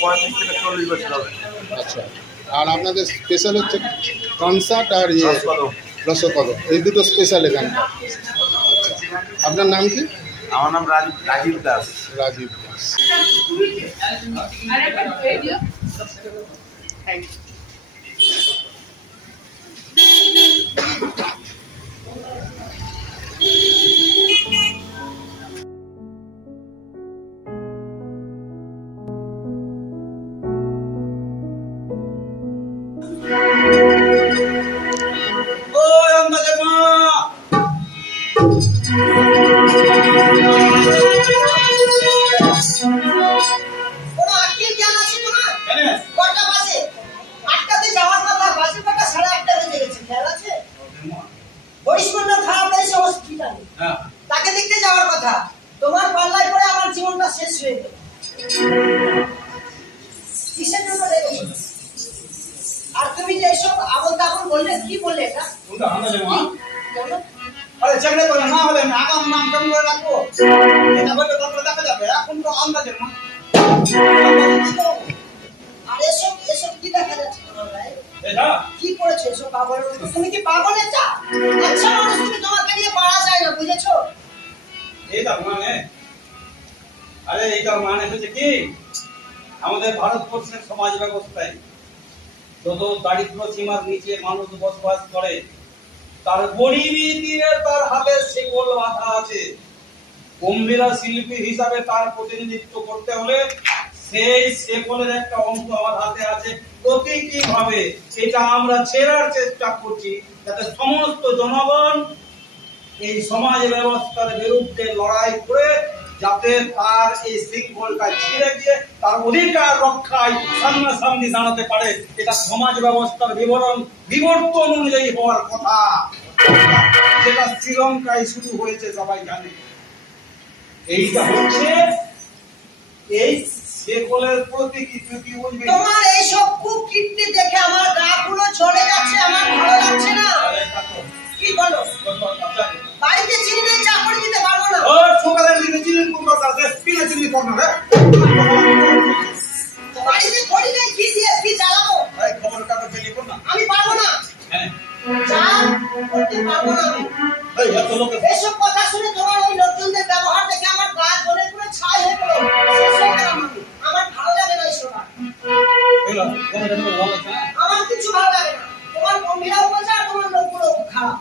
35 থেকে 40 বছর হবে। আচ্ছা, আর আপনাদের স্পেশাল হচ্ছে কনসার্ট আর রসকদম। রসকদম, এই দুটো স্পেশাল এখানকার। আপনার নাম কি? আমার নাম রাজীব দাস। রাজীব দাস। তাকে দেখতে যাওয়ার কথা, তোমার পাল্লায় পড়ে আমার জীবনটা শেষ হয়ে গেল। কিসের জন্য দেখেছো? আর তুমি যে এসব আবল তাবল বললে, কি বললে এটা? আরে ঝগড়া করে না হলে না আগাম নাম কেমন করে রাখবো? এটা বললে তারপরে দেখা যাবে। এখন তো আন্দাজের না। আর এসব কি দেখা যাচ্ছে তোমার গায়ে? এটা কি করেছো এসব পাগলের মতো? তুমি কি পাগল এটা? আচ্ছা মানুষ তুমি তোমাকে নিয়ে পারা যায় না, বুঝেছো? এইটা মানে আরে এইটা মানে হচ্ছে কি আমাদের ভারতবর্ষের সমাজ ব্যবস্থায় যত দারিদ্র সীমার নিচে মানুষ বসবাস করে তার গরিবী দিয়ে তার হাতে শেকল বাঁধা আছে। গম্ভীরা শিল্পী হিসাবে তার প্রতিনিধিত্ব করতে হলে সেই শেকলের একটা অংশ আমার হাতে আছে। প্রতীকী ভাবে এটা আমরা ছেড়ার চেষ্টা করছি যাতে সমস্ত জনগণ এই সমাজ ব্যবস্থার বিরুদ্ধে লড়াই করে যাতে তার এই শৃঙ্খলটা ছিঁড়ে দিয়ে তার অধিকার রক্ষায় সামনাসামনি দাঁড়াতে পারে। এটা সমাজ ব্যবস্থার বিবর্তন অনুযায়ী হওয়ার কথা, যেটা শ্রীলঙ্কায় শুরু হয়েছে সবাই জানে। এইটা হচ্ছে এই শেকলের প্রতীকী। কি বলবি? তোমার এইসব কুকীর্তি দেখে আমার গা গুলো জ্বলে যাচ্ছে, আমার ভালো লাগছে না। কি বলো? বাড়িতে চিনি নেই, চা করে দিতে পারবো না। ও সকালের দিকে চিনির কোন দরকার আছে? পিলে চিনি করনা রে। বাড়িতে খড়ি নেই, কি দিয়ে কি জ্বালাবো? এই খবরের কাগজ চিনি করনা। আমি পারবো না। হ্যাঁ চা করতে পারবো না আমি। এই এত লোকে এসব কথা শুনে তোমার ওই লোকজনদের ব্যবহার দেখে আমার গা জ্বলে পুরো ছাই হয়ে গেল। শেষ হয়ে গেলাম আমি। আমার ভালো লাগে না এসব। এলো তোমাদের ভালো লাগছে না? আমার কিছু ভালো লাগে না। তোমার গম্ভীরাও বলছে আর তোমার লোকগুলো খারাপ।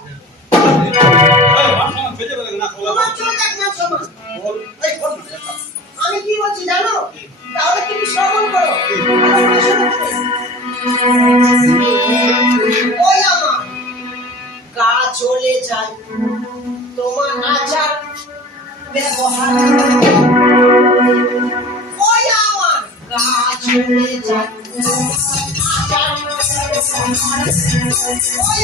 এই ভাষা ফেজে বলে না বলা। তোমার চলে যাক না সমান। বল এই কোন না। আমি কি বলছি জানো? তাহলে তুমি শ্রবণ করো। ভালো করে শোনো তুমি। ওই আমার গা চলে যায় তোমার আচার ব্যবহার। ওই আমার গা চলে যায় আচার ব্যবহার। ওই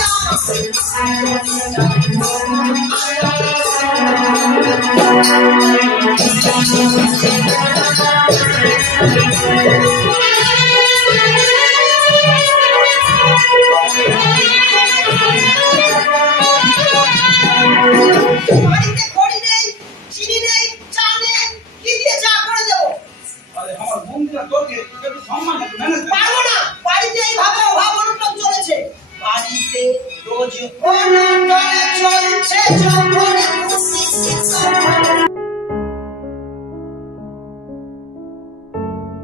বাড়িতে খড়ি নেই, চিনি নেই, চা নেই, কি দিয়ে চা করে দেবো? আরে আমার বন্ধুরা তোকে একটু সম্মান একটু ম্যানেজ কর। পারবো না। বাড়িতে এইভাবে অভাব অনটন চলেছে। বাড়িতে রোজ অনটন চলছে।